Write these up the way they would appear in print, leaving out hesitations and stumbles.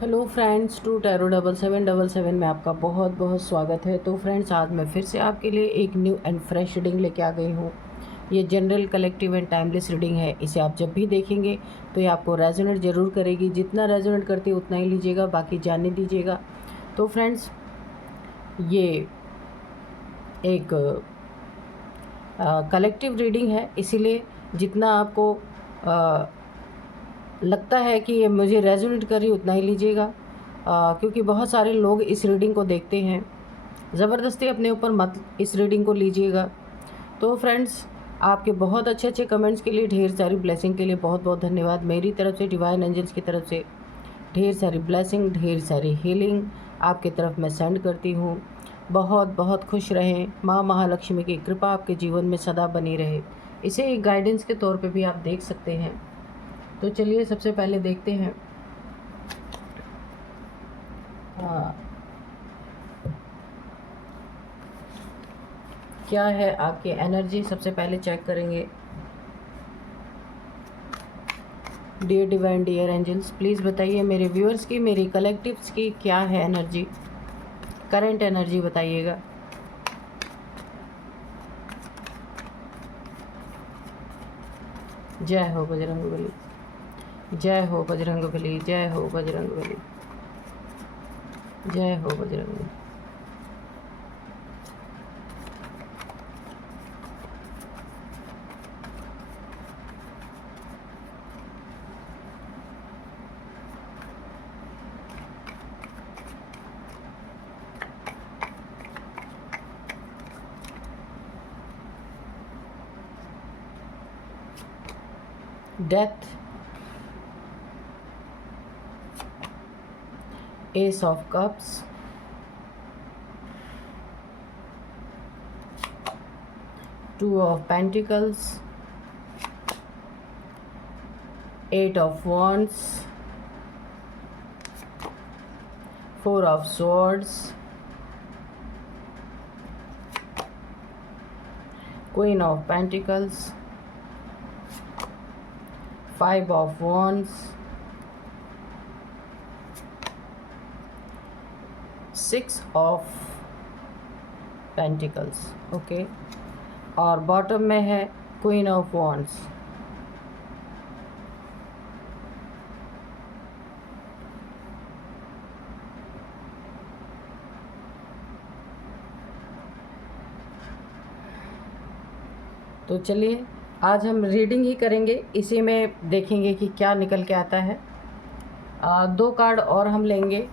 Hello friends, to tarot 7777 में आपका बहुत बहुत स्वागत है। तो फ्रेंड्स, आज मैं फिर से आपके लिए एक न्यू एंड फ्रेश रीडिंग लेके आ गई हूँ। ये general, collective and timeless reading है। इसे आप जब भी देखेंगे तो ये आपको रेजोनेट ज़रूर करेगी। जितना रेजोनेट करती है उतना ही लीजिएगा, बाकी जाने दीजिएगा। तो फ्रेंड्स, ये एक कलेक्टिव रीडिंग है, इसीलिए जितना आपको लगता है कि ये मुझे रेजोनेट कर रही उतना ही लीजिएगा, क्योंकि बहुत सारे लोग इस रीडिंग को देखते हैं। ज़बरदस्ती अपने ऊपर मत इस रीडिंग को लीजिएगा। तो फ्रेंड्स, आपके बहुत अच्छे अच्छे कमेंट्स के लिए, ढेर सारी ब्लेसिंग के लिए बहुत बहुत धन्यवाद। मेरी तरफ से, डिवाइन एंजल्स की तरफ से ढेर सारी ब्लेसिंग, ढेर सारी हीलिंग आपकी तरफ मैं सेंड करती हूँ। बहुत बहुत खुश रहें। माँ महालक्ष्मी की कृपा आपके जीवन में सदा बनी रहे। इसे एक गाइडेंस के तौर पे भी आप देख सकते हैं। तो चलिए सबसे पहले देखते हैं क्या है आपकी एनर्जी। सबसे पहले चेक करेंगे। Dear divine, dear angels, please बताइए मेरे व्यूअर्स की, मेरी कलेक्टिव्स की क्या है एनर्जी, करंट एनर्जी बताइएगा। जय हो बजरंगबली, जय हो बजरंगबली, जय हो बजरंगबली, जय हो Bajrangbali. Death, ace of cups, two of pentacles, eight of wands, four of swords, queen of pentacles, five of wands, six of pentacles. Okay, और बॉटम में है क्वीन ऑफ wands। तो चलिए आज हम रीडिंग ही करेंगे, इसी में देखेंगे कि क्या निकल के आता है। दो कार्ड और हम लेंगे।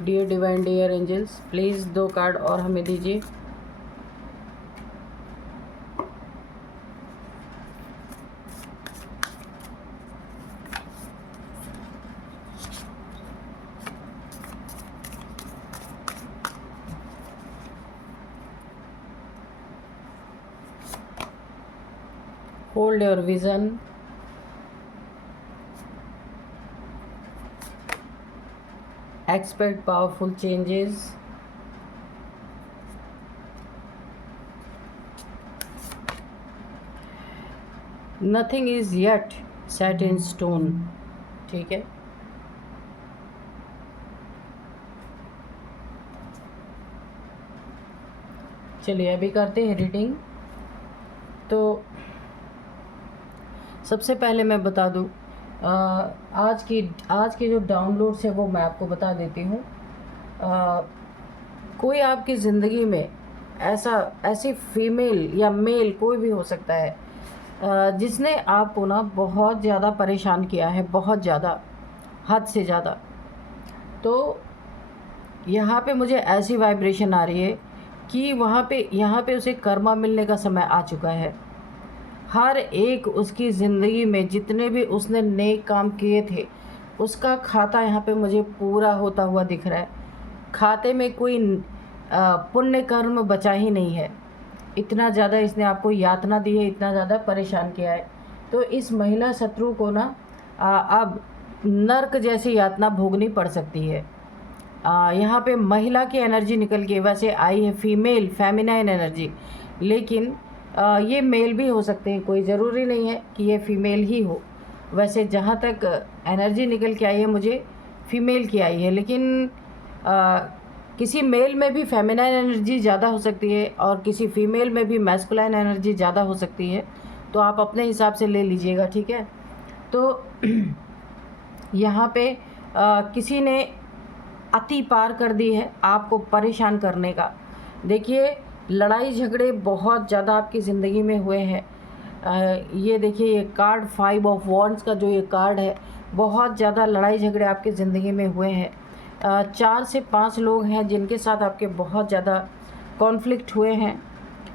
Dear divine, dear angels, please दो कार्ड और हमें दीजिए। Hold your vision. Expect powerful changes. Nothing is yet set in stone. ठीक है, चलिए अभी करते हैं रीडिंग। तो सबसे पहले मैं बता दूं, आज की जो डाउनलोड्स है वो मैं आपको बता देती हूँ। कोई आपकी ज़िंदगी में ऐसी फीमेल या मेल कोई भी हो सकता है, जिसने आपको ना बहुत ज़्यादा परेशान किया है, बहुत ज़्यादा, हद से ज़्यादा। तो यहाँ पे मुझे ऐसी वाइब्रेशन आ रही है कि यहाँ पे उसे कर्मा मिलने का समय आ चुका है। हर एक उसकी ज़िंदगी में जितने भी उसने नेक काम किए थे, उसका खाता यहाँ पे मुझे पूरा होता हुआ दिख रहा है। खाते में कोई पुण्य कर्म बचा ही नहीं है। इतना ज़्यादा इसने आपको यातना दी है, इतना ज़्यादा परेशान किया है। तो इस महिला शत्रु को ना अब नर्क जैसी यातना भोगनी पड़ सकती है। यहाँ पे महिला की एनर्जी निकल के वैसे आई है, फीमेल फेमिनाइन एनर्जी, लेकिन ये मेल भी हो सकते हैं, कोई ज़रूरी नहीं है कि ये फ़ीमेल ही हो। वैसे जहाँ तक एनर्जी निकल के आई है मुझे फ़ीमेल की आई है, लेकिन किसी मेल में भी फेमिनाइन एनर्जी ज़्यादा हो सकती है और किसी फीमेल में भी मैस्कुलाइन एनर्जी ज़्यादा हो सकती है, तो आप अपने हिसाब से ले लीजिएगा, ठीक है। तो यहाँ पे किसी ने अति पार कर दी है आपको परेशान करने का। देखिए, लड़ाई झगड़े बहुत ज़्यादा आपकी ज़िंदगी में हुए हैं। ये देखिए, ये कार्ड 5 ऑफ वॉन्ड्स का जो ये कार्ड है, बहुत ज़्यादा लड़ाई झगड़े आपकी ज़िंदगी में हुए हैं। 4 से 5 लोग हैं जिनके साथ आपके बहुत ज़्यादा कॉन्फ्लिक्ट हुए हैं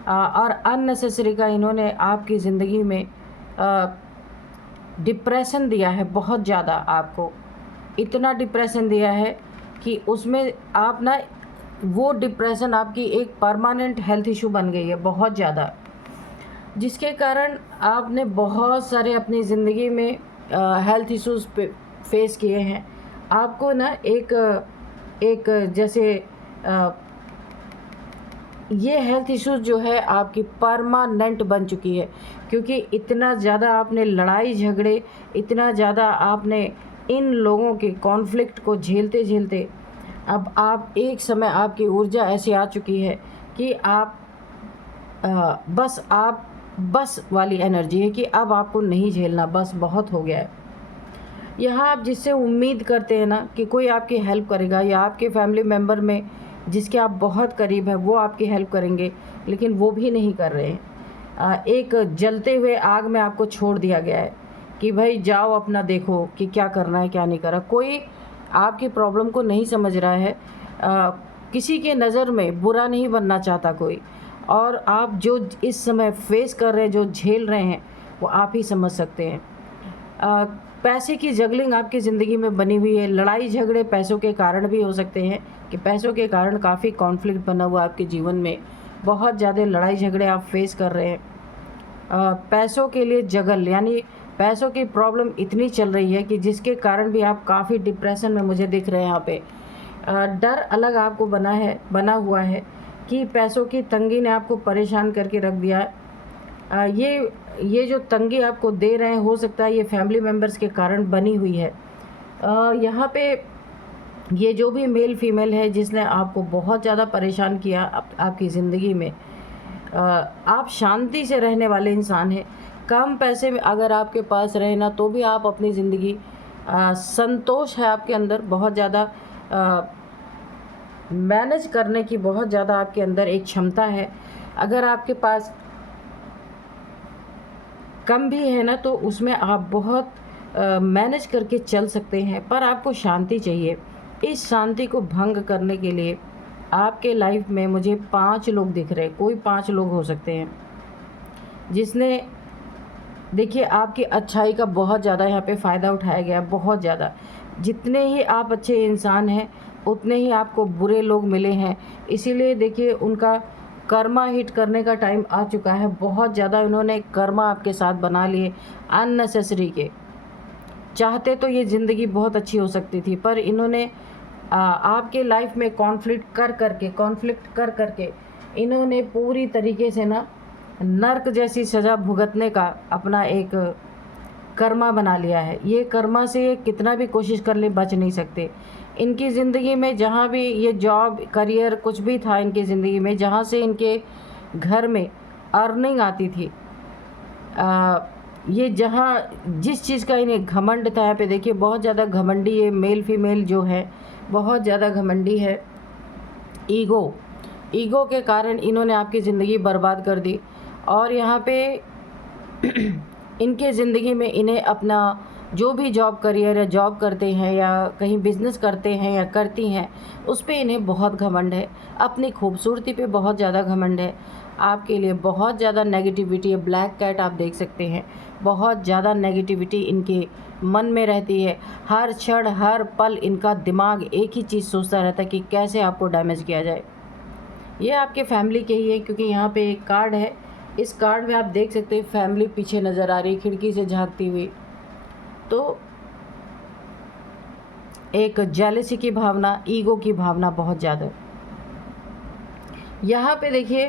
और अननेसेसरी का इन्होंने आपकी ज़िंदगी में डिप्रेशन दिया है, बहुत ज़्यादा आपको इतना डिप्रेशन दिया है कि उसमें आप ना, वो डिप्रेशन आपकी एक परमानेंट हेल्थ इशू बन गई है बहुत ज़्यादा, जिसके कारण आपने बहुत सारे अपनी ज़िंदगी में हेल्थ इश्यूज़ फेस किए हैं। आपको ना एक जैसे ये हेल्थ इश्यूज़ जो है आपकी परमानेंट बन चुकी है, क्योंकि इतना ज़्यादा आपने लड़ाई झगड़े, इतना ज़्यादा आपने इन लोगों के कॉन्फ्लिक्ट को झेलते झेलते अब आप एक समय आपकी ऊर्जा ऐसी आ चुकी है कि आप बस वाली एनर्जी है कि अब आपको नहीं झेलना, बस बहुत हो गया है। यहाँ आप जिससे उम्मीद करते हैं ना कि कोई आपकी हेल्प करेगा, या आपके फैमिली मेम्बर में जिसके आप बहुत करीब हैं वो आपकी हेल्प करेंगे, लेकिन वो भी नहीं कर रहे हैं। एक जलते हुए आग में आपको छोड़ दिया गया है कि भाई जाओ अपना देखो कि क्या करना है क्या नहीं करना। कोई आपकी प्रॉब्लम को नहीं समझ रहा है। किसी के नज़र में बुरा नहीं बनना चाहता कोई, और आप जो इस समय फेस कर रहे हैं, जो झेल रहे हैं, वो आप ही समझ सकते हैं। पैसे की जगलिंग आपकी ज़िंदगी में बनी हुई है। लड़ाई झगड़े पैसों के कारण भी हो सकते हैं कि पैसों के कारण काफ़ी कॉन्फ्लिक्ट बना हुआ आपके जीवन में, बहुत ज़्यादा लड़ाई झगड़े आप फेस कर रहे हैं। पैसों के लिए जगल, यानी पैसों की प्रॉब्लम इतनी चल रही है कि जिसके कारण भी आप काफ़ी डिप्रेशन में मुझे दिख रहे हैं। यहाँ पे डर अलग आपको बना हुआ है कि पैसों की तंगी ने आपको परेशान करके रख दिया है। ये जो तंगी आपको दे रहे हैं, हो सकता है ये फैमिली मेम्बर्स के कारण बनी हुई है। यहाँ पे ये जो भी मेल फीमेल है जिसने आपको बहुत ज़्यादा परेशान किया आपकी ज़िंदगी में, आप शांति से रहने वाले इंसान हैं। कम पैसे में अगर आपके पास रहे ना, तो भी आप अपनी ज़िंदगी संतोष है आपके अंदर, बहुत ज़्यादा मैनेज करने की बहुत ज़्यादा आपके अंदर एक क्षमता है। अगर आपके पास कम भी है ना, तो उसमें आप बहुत मैनेज करके चल सकते हैं, पर आपको शांति चाहिए। इस शांति को भंग करने के लिए आपके लाइफ में मुझे 5 लोग दिख रहे हैं। कोई 5 लोग हो सकते हैं जिसने, देखिए, आपकी अच्छाई का बहुत ज़्यादा यहाँ पे फ़ायदा उठाया गया, बहुत ज़्यादा। जितने ही आप अच्छे इंसान हैं उतने ही आपको बुरे लोग मिले हैं। इसीलिए देखिए, उनका कर्मा हिट करने का टाइम आ चुका है। बहुत ज़्यादा इन्होंने कर्मा आपके साथ बना लिए अननेसेसरी के। चाहते तो ये ज़िंदगी बहुत अच्छी हो सकती थी, पर इन्होंने आपके लाइफ में कॉन्फ्लिक्ट कर करके इन्होंने पूरी तरीके से ना नर्क जैसी सज़ा भुगतने का अपना एक कर्मा बना लिया है। ये कर्मा से ये कितना भी कोशिश कर ले बच नहीं सकते। इनकी ज़िंदगी में जहाँ भी ये जॉब करियर कुछ भी था इनकी ज़िंदगी में, जहाँ से इनके घर में अर्निंग आती थी, ये जहाँ जिस चीज़ का इन्हें घमंड था, यहाँ पे देखिए बहुत ज़्यादा घमंडी ये मेल फीमेल जो है, बहुत ज़्यादा घमंडी है। ईगो के कारण इन्होंने आपकी ज़िंदगी बर्बाद कर दी। और यहाँ पे इनके ज़िंदगी में इन्हें अपना जो भी जॉब करियर या जॉब करते हैं या कहीं बिज़नेस करते हैं या करती हैं, उस पे इन्हें बहुत घमंड है। अपनी खूबसूरती पे बहुत ज़्यादा घमंड है। आपके लिए बहुत ज़्यादा नेगेटिविटी है। ब्लैक कैट आप देख सकते हैं, बहुत ज़्यादा नेगेटिविटी इनके मन में रहती है। हर क्षण हर पल इनका दिमाग एक ही चीज़ सोचता रहता है कि कैसे आपको डैमेज किया जाए। ये आपके फैमिली के ही है, क्योंकि यहाँ पे एक कार्ड है। इस कार्ड में आप देख सकते हैं फैमिली पीछे नज़र आ रही है खिड़की से झांकती हुई। तो एक जेलसी की भावना, ईगो की भावना बहुत ज़्यादा। यहाँ पे देखिए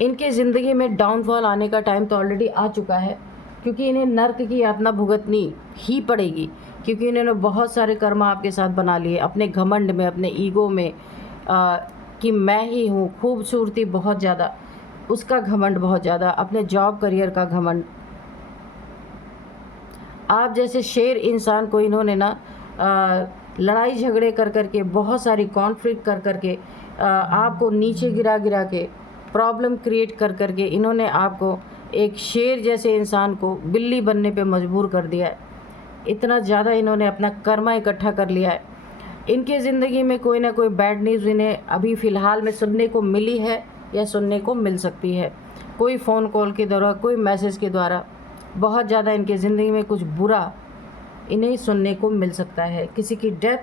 इनके ज़िंदगी में डाउनफॉल आने का टाइम तो ऑलरेडी आ चुका है, क्योंकि इन्हें नर्क की यातना भुगतनी ही पड़ेगी, क्योंकि इन्होंने बहुत सारे कर्म आपके साथ बना लिए अपने घमंड में, अपने ईगो में, कि मैं ही हूँ, खूबसूरती बहुत ज़्यादा, उसका घमंड बहुत ज़्यादा, अपने जॉब करियर का घमंड। आप जैसे शेर इंसान को इन्होंने ना लड़ाई झगड़े कर कर के, बहुत सारी कॉन्फ्लिक्ट कर कर के, आपको नीचे गिरा गिरा के, प्रॉब्लम क्रिएट कर कर के इन्होंने आपको एक शेर जैसे इंसान को बिल्ली बनने पे मजबूर कर दिया है। इतना ज़्यादा इन्होंने अपना कर्मा इकट्ठा कर लिया है। इनके ज़िंदगी में कोई ना कोई बैड न्यूज़ इन्हें अभी फ़िलहाल में सुनने को मिली है या सुनने को मिल सकती है। कोई फ़ोन कॉल के द्वारा, कोई मैसेज के द्वारा बहुत ज़्यादा इनके ज़िंदगी में कुछ बुरा इन्हें सुनने को मिल सकता है। किसी की डेथ,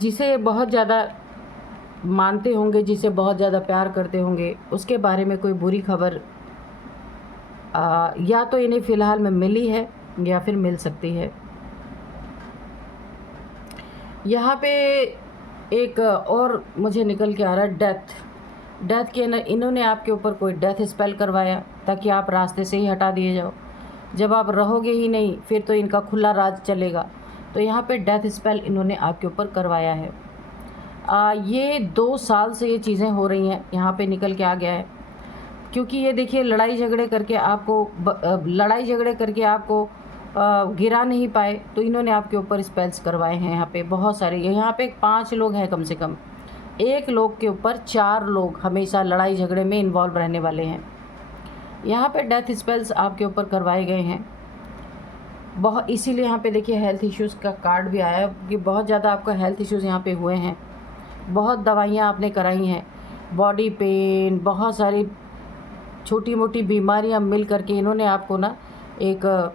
जिसे बहुत ज़्यादा मानते होंगे, जिसे बहुत ज़्यादा प्यार करते होंगे, उसके बारे में कोई बुरी खबर या तो इन्हें फ़िलहाल में मिली है या फिर मिल सकती है। यहाँ पे एक और मुझे निकल के आ रहा है डेथ के इन्होंने आपके ऊपर कोई डेथ स्पेल करवाया ताकि आप रास्ते से ही हटा दिए जाओ। जब आप रहोगे ही नहीं फिर तो इनका खुला राज चलेगा। तो यहाँ पे डेथ स्पेल इन्होंने आपके ऊपर करवाया है। ये 2 साल से ये चीज़ें हो रही हैं, यहाँ पे निकल के आ गया है। क्योंकि ये देखिए लड़ाई झगड़े करके आपको गिरा नहीं पाए, तो इन्होंने आपके ऊपर स्पेल्स करवाए हैं। यहाँ पे बहुत सारे, यहाँ पे 5 लोग हैं कम से कम, 1 लोग के ऊपर 4 लोग हमेशा लड़ाई झगड़े में इन्वॉल्व रहने वाले हैं। यहाँ पे डेथ स्पेल्स आपके ऊपर करवाए गए हैं बहुत, इसीलिए यहाँ पे देखिए हेल्थ इश्यूज़ का कार्ड भी आया है कि बहुत ज़्यादा आपका हेल्थ इश्यूज़ यहाँ पे हुए हैं। बहुत दवाइयाँ आपने कराई हैं, बॉडी पेन, बहुत सारी छोटी मोटी बीमारियाँ मिल करके इन्होंने आपको ना एक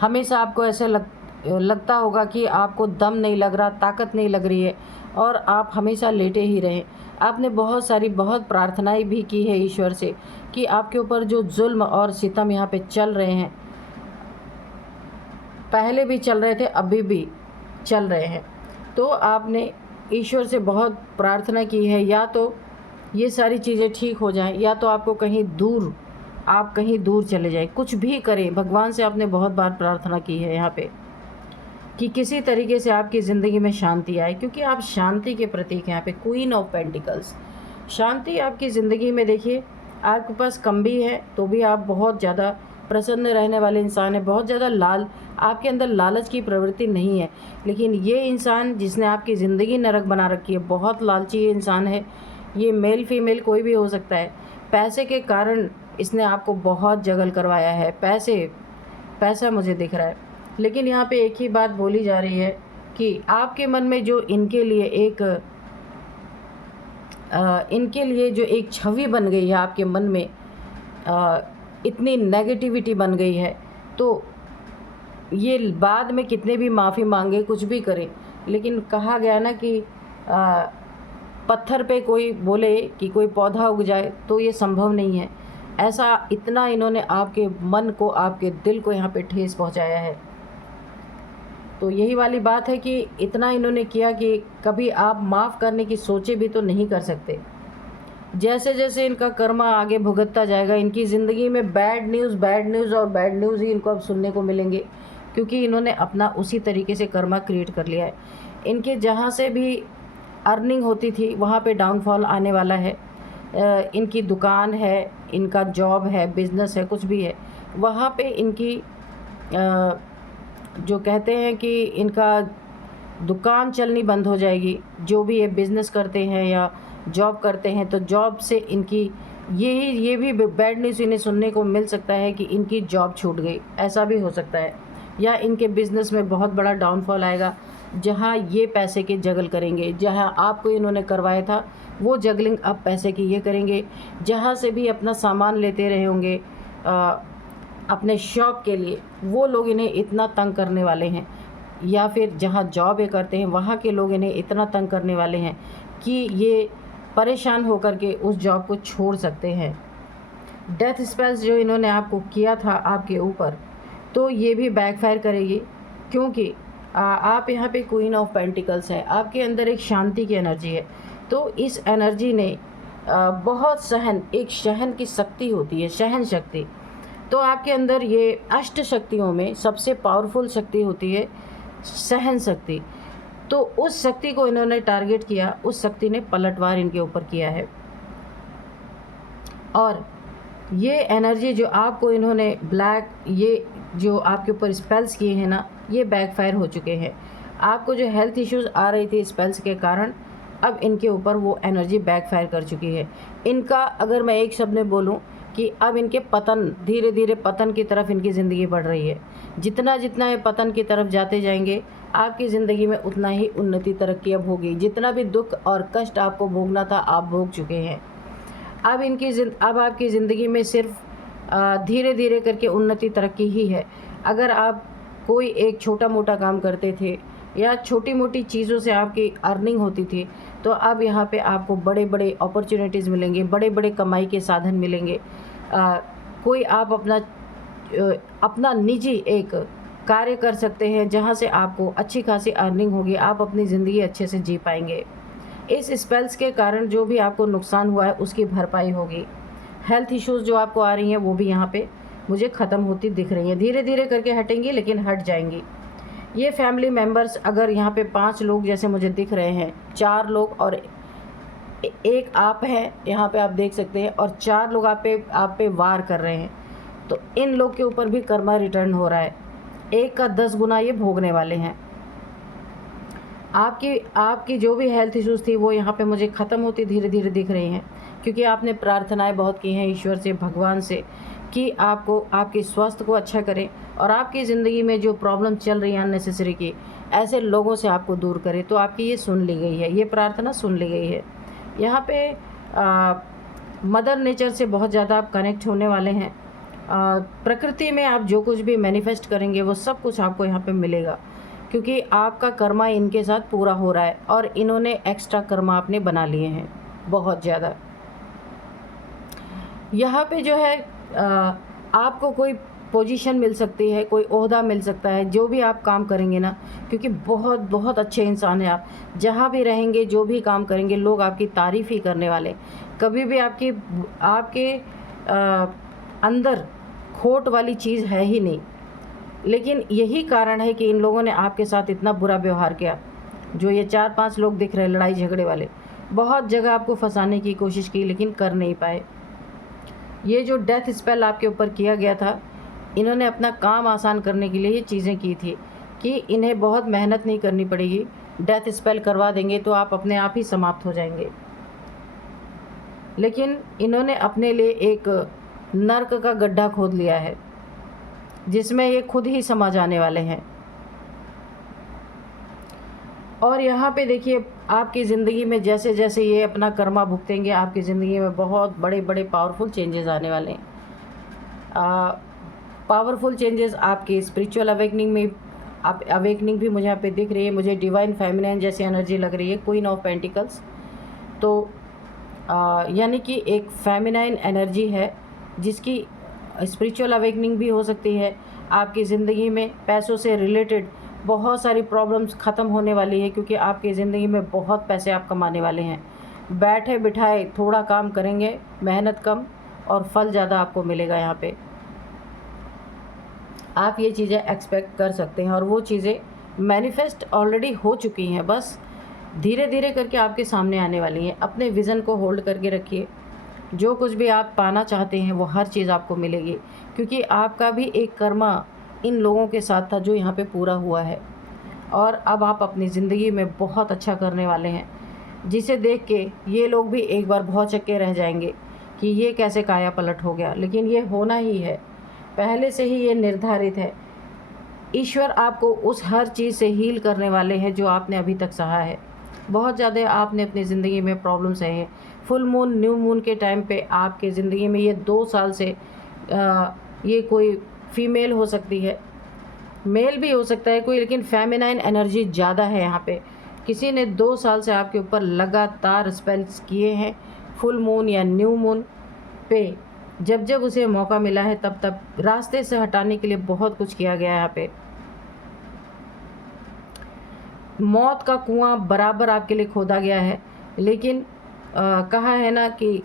हमेशा आपको ऐसे लगता होगा कि आपको दम नहीं लग रहा, ताकत नहीं लग रही है और आप हमेशा लेटे ही रहें। आपने बहुत प्रार्थनाएं भी की है ईश्वर से कि आपके ऊपर जो जुल्म और सितम यहाँ पे चल रहे हैं, पहले भी चल रहे थे, अभी भी चल रहे हैं, तो आपने ईश्वर से बहुत प्रार्थना की है या तो ये सारी चीज़ें ठीक हो जाएं, या तो आपको आप कहीं दूर चले जाएं। कुछ भी करें, भगवान से आपने बहुत बार प्रार्थना की है यहाँ पे कि किसी तरीके से आपकी ज़िंदगी में शांति आए, क्योंकि आप शांति के प्रतीक हैं। यहाँ पे क्वीन ऑफ पेंटिकल्स, शांति आपकी ज़िंदगी में। देखिए आपके पास कम भी है तो भी आप बहुत ज़्यादा प्रसन्न रहने वाले इंसान हैं, बहुत ज़्यादा आपके अंदर लालच की प्रवृत्ति नहीं है। लेकिन ये इंसान जिसने आपकी ज़िंदगी नरक बना रखी है, बहुत लालची इंसान है। ये मेल फीमेल कोई भी हो सकता है। पैसे के कारण इसने आपको बहुत जगल करवाया है, पैसा मुझे दिख रहा है। लेकिन यहाँ पे एक ही बात बोली जा रही है कि आपके मन में जो इनके लिए जो एक छवि बन गई है, आपके मन में इतनी नेगेटिविटी बन गई है, तो ये बाद में कितने भी माफ़ी मांगे, कुछ भी करे, लेकिन कहा गया ना कि पत्थर पे कोई बोले कि कोई पौधा उग जाए तो ये संभव नहीं है। ऐसा इतना इन्होंने आपके मन को, आपके दिल को यहाँ पे ठेस पहुँचाया है। तो यही वाली बात है कि इतना इन्होंने किया कि कभी आप माफ़ करने की सोचे भी तो नहीं कर सकते। जैसे जैसे इनका कर्मा आगे भुगतता जाएगा, इनकी ज़िंदगी में बैड न्यूज़ ही इनको अब सुनने को मिलेंगे, क्योंकि इन्होंने अपना उसी तरीके से कर्मा क्रिएट कर लिया है। इनके जहाँ से भी अर्निंग होती थी वहाँ पे डाउनफॉल आने वाला है। इनकी दुकान है, इनका जॉब है, बिज़नेस है, कुछ भी है, वहाँ पे इनकी जो कहते हैं कि इनका दुकान चलनी बंद हो जाएगी। जो भी ये बिज़नेस करते हैं या जॉब करते हैं, तो जॉब से इनकी ये भी बैड न्यूज़ इन्हें सुनने को मिल सकता है कि इनकी जॉब छूट गई, ऐसा भी हो सकता है। या इनके बिज़नेस में बहुत बड़ा डाउनफॉल आएगा, जहाँ ये पैसे के जगल करेंगे, जहाँ आपको इन्होंने करवाया था वो जगलिंग अब पैसे की ये करेंगे। जहाँ से भी अपना सामान लेते रहे होंगे अपने शॉप के लिए, वो लोग इन्हें इतना तंग करने वाले हैं, या फिर जहाँ जॉब ये करते हैं वहाँ के लोग इन्हें इतना तंग करने वाले हैं कि ये परेशान होकर के उस जॉब को छोड़ सकते हैं। डेथ स्पेल्स जो इन्होंने आपको किया था आपके ऊपर, तो ये भी बैकफायर करेगी, क्योंकि आप यहाँ पे क्वीन ऑफ पेंटिकल्स है, आपके अंदर एक शांति की एनर्जी है। तो इस एनर्जी ने बहुत एक सहन की शक्ति होती है, सहन शक्ति। तो आपके अंदर ये अष्ट शक्तियों में सबसे पावरफुल शक्ति होती है सहन शक्ति। तो उस शक्ति को इन्होंने टारगेट किया, उस शक्ति ने पलटवार इनके ऊपर किया है। और ये एनर्जी जो आपको इन्होंने ये जो आपके ऊपर स्पेल्स किए हैं ना, ये बैकफायर हो चुके हैं। आपको जो हेल्थ इश्यूज़ आ रही थी स्पेल्स के कारण, अब इनके ऊपर वो एनर्जी बैकफायर कर चुकी है। इनका अगर मैं एक शब्द में बोलूँ कि अब इनके पतन, धीरे धीरे पतन की तरफ इनकी ज़िंदगी बढ़ रही है। जितना जितना ये पतन की तरफ जाते जाएंगे, आपकी ज़िंदगी में उतना ही उन्नति तरक्की अब होगी। जितना भी दुख और कष्ट आपको भोगना था, आप भोग चुके हैं। अब आपकी ज़िंदगी में सिर्फ धीरे धीरे करके उन्नति तरक्की ही है। अगर आप कोई एक छोटा मोटा काम करते थे या छोटी मोटी चीज़ों से आपकी अर्निंग होती थी, तो अब यहाँ पे आपको बड़े बड़े अपॉर्चुनिटीज़ मिलेंगे, बड़े बड़े कमाई के साधन मिलेंगे। कोई आप अपना निजी एक कार्य कर सकते हैं जहाँ से आपको अच्छी खासी अर्निंग होगी, आप अपनी ज़िंदगी अच्छे से जी पाएंगे। इस स्पेल्स के कारण जो भी आपको नुकसान हुआ है उसकी भरपाई होगी। हेल्थ इश्यूज़ जो आपको आ रही हैं वो भी यहाँ पे मुझे ख़त्म होती दिख रही हैं। धीरे धीरे करके हटेंगी, लेकिन हट जाएंगी। ये फैमिली मेम्बर्स, अगर यहाँ पे 5 लोग जैसे मुझे दिख रहे हैं, 4 लोग और एक आप हैं यहाँ पे, आप देख सकते हैं, और 4 लोग आप पे वार कर रहे हैं। तो इन लोग के ऊपर भी कर्मा रिटर्न हो रहा है। 1 का 10 गुना ये भोगने वाले हैं। आपकी जो भी हेल्थ इश्यूज़ थी वो यहाँ पे मुझे ख़त्म होती धीरे धीरे दिख रही हैं, क्योंकि आपने प्रार्थनाएं बहुत की हैं ईश्वर से, भगवान से, कि आपको आपके स्वास्थ्य को अच्छा करें और आपकी ज़िंदगी में जो प्रॉब्लम चल रही है अननेसेसरी की, ऐसे लोगों से आपको दूर करें। तो आपकी ये सुन ली गई है, ये प्रार्थना सुन ली गई है। यहाँ पे मदर नेचर से बहुत ज़्यादा आप कनेक्ट होने वाले हैं। प्रकृति में आप जो कुछ भी मैनिफेस्ट करेंगे वो सब कुछ आपको यहाँ पे मिलेगा, क्योंकि आपका कर्मा इनके साथ पूरा हो रहा है और इन्होंने एक्स्ट्रा कर्मा आपने बना लिए हैं बहुत ज़्यादा। यहाँ पे जो है आपको कोई पोजीशन मिल सकती है, कोई ओहदा मिल सकता है, जो भी आप काम करेंगे ना, क्योंकि बहुत बहुत अच्छे इंसान हैं आप। जहाँ भी रहेंगे, जो भी काम करेंगे, लोग आपकी तारीफ़ ही करने वाले। कभी भी आपके अंदर खोट वाली चीज़ है ही नहीं। लेकिन यही कारण है कि इन लोगों ने आपके साथ इतना बुरा व्यवहार किया। जो ये 4-5 लोग दिख रहे हैं लड़ाई झगड़े वाले, बहुत जगह आपको फंसाने की कोशिश की, लेकिन कर नहीं पाए। ये जो डेथ स्पेल आपके ऊपर किया गया था, इन्होंने अपना काम आसान करने के लिए ये चीज़ें की थी कि इन्हें बहुत मेहनत नहीं करनी पड़ेगी, डेथ स्पेल करवा देंगे तो आप अपने आप ही समाप्त हो जाएंगे। लेकिन इन्होंने अपने लिए एक नर्क का गड्ढा खोद लिया है, जिसमें ये खुद ही समा जाने वाले हैं। और यहाँ पे देखिए, आपकी ज़िंदगी में जैसे जैसे ये अपना कर्मा भुगतेंगे, आपकी ज़िंदगी में बहुत बड़े बड़े पावरफुल चेंजेस आने वाले हैं। पावरफुल चेंजेस आपकी स्पिरिचुअल अवेकनिंग में, अवेकनिंग भी मुझे यहाँ पे दिख रही है। मुझे डिवाइन फेमिनिन जैसी एनर्जी लग रही है, क्वीन ऑफ पेंटिकल्स। तो यानी कि एक फेमिनाइन एनर्जी है, जिसकी स्पिरिचुअल अवेकनिंग भी हो सकती है। आपकी ज़िंदगी में पैसों से रिलेटेड बहुत सारी प्रॉब्लम्स ख़त्म होने वाली है, क्योंकि आपकी ज़िंदगी में बहुत पैसे आप कमाने वाले हैं। बैठे बिठाए थोड़ा काम करेंगे, मेहनत कम और फल ज़्यादा आपको मिलेगा। यहाँ पे आप ये चीज़ें एक्सपेक्ट कर सकते हैं और वो चीज़ें मैनिफेस्ट ऑलरेडी हो चुकी हैं, बस धीरे धीरे करके आपके सामने आने वाली हैं। अपने विज़न को होल्ड करके रखिए। जो कुछ भी आप पाना चाहते हैं वो हर चीज़ आपको मिलेगी, क्योंकि आपका भी एक कर्मा इन लोगों के साथ था जो यहाँ पे पूरा हुआ है। और अब आप अपनी ज़िंदगी में बहुत अच्छा करने वाले हैं, जिसे देख के ये लोग भी एक बार भौचक्के रह जाएंगे कि ये कैसे काया पलट हो गया। लेकिन ये होना ही है, पहले से ही ये निर्धारित है। ईश्वर आपको उस हर चीज़ से हील करने वाले हैं जो आपने अभी तक सहा है। बहुत ज़्यादा आपने अपनी ज़िंदगी में प्रॉब्लम सहे हैं। फुल मून, न्यू मून के टाइम पे आपके ज़िंदगी में ये 2 साल से ये कोई फीमेल हो सकती है, मेल भी हो सकता है कोई, लेकिन फेमिनाइन एनर्जी ज़्यादा है यहाँ पे। किसी ने 2 साल से आपके ऊपर लगातार स्पेल्स किए हैं। फुल मून या न्यू मून पे जब जब उसे मौका मिला है, तब तब रास्ते से हटाने के लिए बहुत कुछ किया गया है। यहाँ पे मौत का कुआं बराबर आपके लिए खोदा गया है, लेकिन कहा है ना कि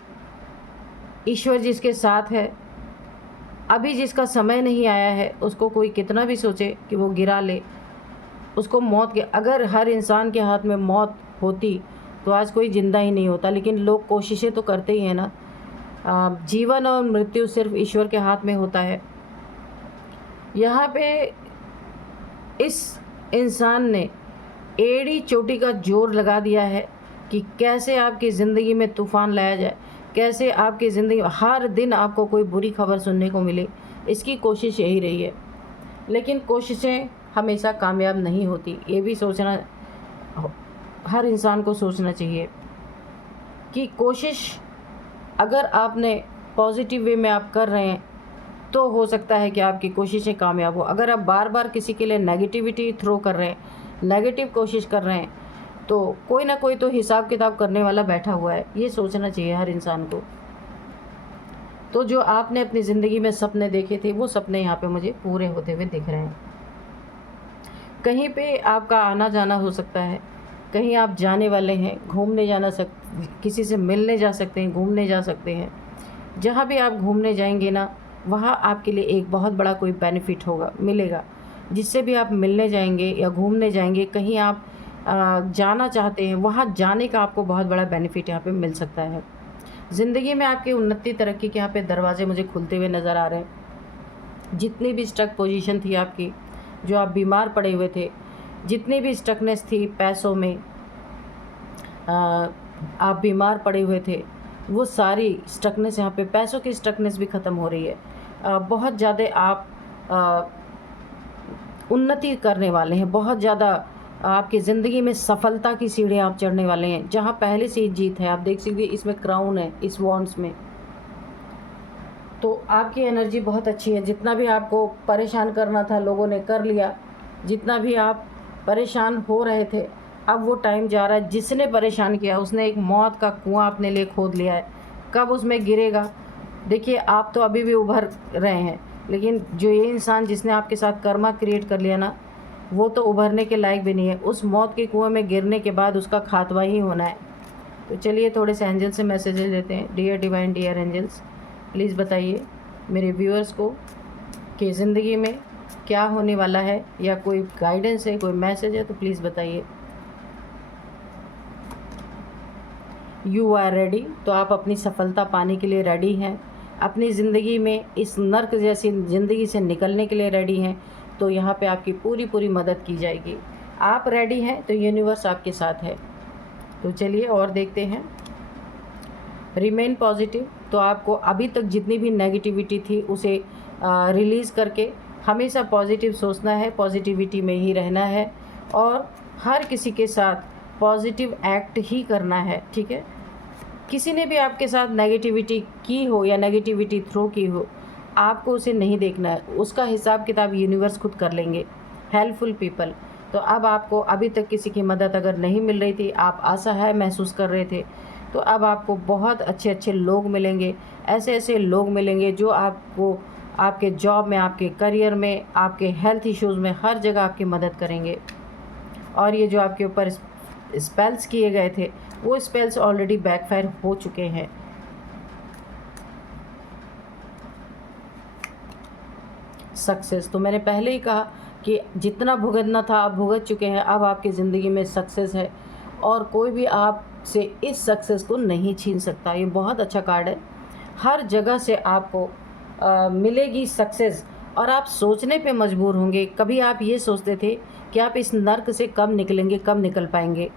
ईश्वर जिसके साथ है, अभी जिसका समय नहीं आया है उसको कोई कितना भी सोचे कि वो गिरा ले, उसको मौत के, अगर हर इंसान के हाथ में मौत होती तो आज कोई ज़िंदा ही नहीं होता। लेकिन लोग कोशिशें तो करते ही हैं ना। जीवन और मृत्यु सिर्फ ईश्वर के हाथ में होता है। यहाँ पे इस इंसान ने एड़ी चोटी का जोर लगा दिया है कि कैसे आपकी ज़िंदगी में तूफ़ान लाया जाए, कैसे आपकी ज़िंदगी में हर दिन आपको कोई बुरी खबर सुनने को मिले। इसकी कोशिश यही रही है, लेकिन कोशिशें हमेशा कामयाब नहीं होती। ये भी सोचना, हर इंसान को सोचना चाहिए कि कोशिश अगर आपने पॉजिटिव वे में आप कर रहे हैं तो हो सकता है कि आपकी कोशिशें कामयाब हो। अगर आप बार बार किसी के लिए नेगेटिविटी थ्रो कर रहे हैं, नेगेटिव कोशिश कर रहे हैं, तो कोई ना कोई तो हिसाब किताब करने वाला बैठा हुआ है। ये सोचना चाहिए हर इंसान को। तो जो आपने अपनी ज़िंदगी में सपने देखे थे, वो सपने यहाँ पे मुझे पूरे होते हुए दिख रहे हैं। कहीं पे आपका आना जाना हो सकता है, कहीं आप जाने वाले हैं, घूमने जाना किसी से मिलने जा सकते हैं, घूमने जा सकते हैं। जहाँ भी आप घूमने जाएंगे ना, वहाँ आपके लिए एक बहुत बड़ा कोई बेनिफिट होगा, मिलेगा। जिससे भी आप मिलने जाएंगे या घूमने जाएंगे, कहीं आप जाना चाहते हैं, वहाँ जाने का आपको बहुत बड़ा बेनिफिट यहाँ पे मिल सकता है। ज़िंदगी में आपकी उन्नति तरक्की के यहाँ पे दरवाजे मुझे खुलते हुए नज़र आ रहे हैं। जितनी भी स्टक पोजीशन थी आपकी, जो आप बीमार पड़े हुए थे, जितनी भी स्टकनेस थी पैसों में, आप बीमार पड़े हुए थे, वो सारी स्टकनेस यहाँ पे, पैसों की स्टकनेस भी ख़त्म हो रही है। बहुत ज़्यादा आप उन्नति करने वाले हैं, बहुत ज़्यादा आपकी ज़िंदगी में सफलता की सीढ़ियाँ आप चढ़ने वाले हैं। जहाँ पहले से ही जीत है, आप देख सकते हैं इसमें क्राउन है, इस वॉन्ड्स में। तो आपकी एनर्जी बहुत अच्छी है। जितना भी आपको परेशान करना था लोगों ने कर लिया, जितना भी आप परेशान हो रहे थे, अब वो टाइम जा रहा है। जिसने परेशान किया उसने एक मौत का कुआं अपने लिए खोद लिया है। कब उसमें गिरेगा, देखिए आप तो अभी भी उभर रहे हैं, लेकिन जो ये इंसान जिसने आपके साथ कर्मा क्रिएट कर लिया ना, वो तो उभरने के लायक भी नहीं है। उस मौत के कुएं में गिरने के बाद उसका खात्मा ही होना है। तो चलिए थोड़े से एंजल से मैसेजेस लेते हैं। Dear divine, dear angels, please बताइए मेरे व्यूअर्स को कि ज़िंदगी में क्या होने वाला है, या कोई गाइडेंस है, कोई मैसेज है तो प्लीज़ बताइए। यू आर रेडी, तो आप अपनी सफलता पाने के लिए रेडी हैं, अपनी ज़िंदगी में इस नर्क जैसी ज़िंदगी से निकलने के लिए रेडी हैं, तो यहाँ पे आपकी पूरी पूरी मदद की जाएगी। आप रेडी हैं तो यूनिवर्स आपके साथ है। तो चलिए और देखते हैं। रिमेन पॉजिटिव, तो आपको अभी तक जितनी भी नेगेटिविटी थी उसे रिलीज़ करके हमेशा पॉजिटिव सोचना है, पॉजिटिविटी में ही रहना है, और हर किसी के साथ पॉजिटिव एक्ट ही करना है, ठीक है। किसी ने भी आपके साथ नेगेटिविटी की हो या नेगेटिविटी थ्रो की हो, आपको उसे नहीं देखना है, उसका हिसाब किताब यूनिवर्स खुद कर लेंगे। हेल्पफुल पीपल, तो अब आपको अभी तक किसी की मदद अगर नहीं मिल रही थी, आप असहाय महसूस कर रहे थे, तो अब आपको बहुत अच्छे अच्छे लोग मिलेंगे। ऐसे ऐसे लोग मिलेंगे जो आपको आपके जॉब में, आपके करियर में, आपके हेल्थ इश्यूज़ में, हर जगह आपकी मदद करेंगे। और ये जो आपके ऊपर स्पेल्स किए गए थे, वो स्पेल्स ऑलरेडी बैकफायर हो चुके हैं। सक्सेस, तो मैंने पहले ही कहा कि जितना भुगतना था आप भुगत चुके हैं। अब आपकी ज़िंदगी में सक्सेस है और कोई भी आपसे इस सक्सेस को नहीं छीन सकता। ये बहुत अच्छा कार्ड है। हर जगह से आपको मिलेगी सक्सेस, और आप सोचने पे मजबूर होंगे। कभी आप ये सोचते थे कि आप इस नर्क से कब निकलेंगे, कब निकल पाएंगे।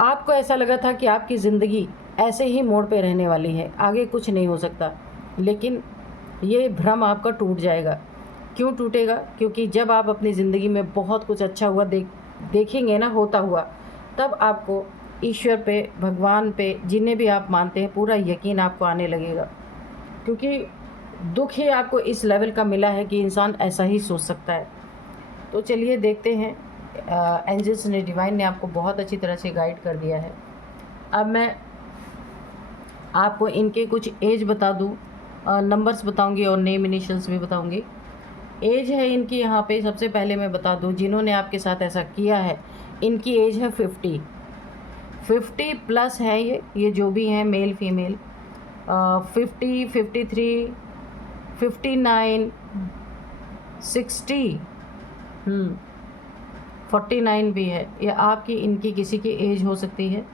आपको ऐसा लगा था कि आपकी ज़िंदगी ऐसे ही मोड़ पे रहने वाली है, आगे कुछ नहीं हो सकता। लेकिन ये भ्रम आपका टूट जाएगा। क्यों टूटेगा? क्योंकि जब आप अपनी ज़िंदगी में बहुत कुछ अच्छा हुआ देखेंगे ना होता हुआ, तब आपको ईश्वर पे, भगवान पे, जिन्हें भी आप मानते हैं, पूरा यकीन आपको आने लगेगा। क्योंकि दुख ही आपको इस लेवल का मिला है कि इंसान ऐसा ही सोच सकता है। तो चलिए देखते हैं। एंजल्स ने, डिवाइन ने आपको बहुत अच्छी तरह से गाइड कर दिया है। अब मैं आपको इनके कुछ एज बता दूं, नंबर्स बताऊंगी और नेम इनिशियल्स भी बताऊंगी। एज है इनकी यहाँ पे, सबसे पहले मैं बता दूं, जिन्होंने आपके साथ ऐसा किया है इनकी एज है 50, 50 प्लस है ये जो भी हैं मेल फीमेल, 50, 53, 59, 60, 49 भी है। ये आपकी इनकी किसी की एज हो सकती है।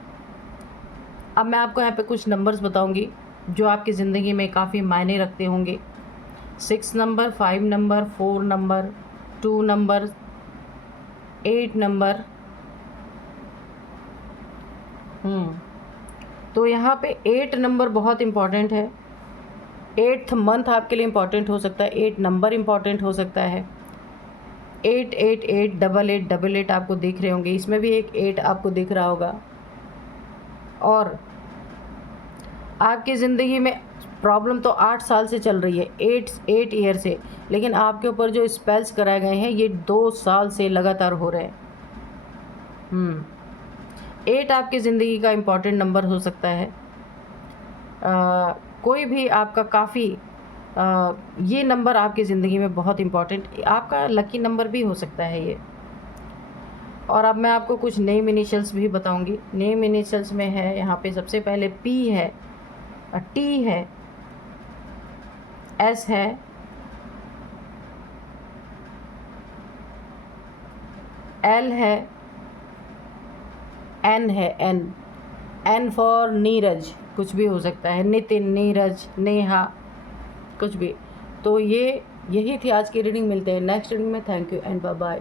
अब मैं आपको यहाँ पे कुछ नंबर्स बताऊंगी जो आपकी ज़िंदगी में काफ़ी मायने रखते होंगे। 6 number, 5 number, 4 number, 2 number, 8 number. तो यहाँ पे 8 नंबर बहुत इम्पॉर्टेंट है। 8th मंथ आपके लिए इम्पॉर्टेंट हो सकता है, 8 नंबर इम्पॉर्टेंट हो सकता है। 8, 8, 8, 8, 8, 8, 8 आपको दिख रहे होंगे, इसमें भी एक 8 आपको दिख रहा होगा। और आपकी ज़िंदगी में प्रॉब्लम तो 8 साल से चल रही है, 8 ईयर से, लेकिन आपके ऊपर जो स्पेल्स कराए गए हैं ये 2 साल से लगातार हो रहे हैं। 8 आपकी ज़िंदगी का इम्पॉर्टेंट नंबर हो सकता है। कोई भी आपका काफ़ी ये नंबर आपकी ज़िंदगी में बहुत इम्पॉर्टेंट, आपका लकी नंबर भी हो सकता है ये। और अब मैं आपको कुछ नेम इनिशियल्स भी बताऊंगी। नेम इनिशियल्स में है यहाँ पे सबसे पहले P है, T है, S है, L है, N है, N फॉर नीरज, कुछ भी हो सकता है, नितिन, नीरज, नेहा, कुछ भी। तो यही थी आज की रीडिंग। मिलते हैं नेक्स्ट रीडिंग में। Thank you and bye bye.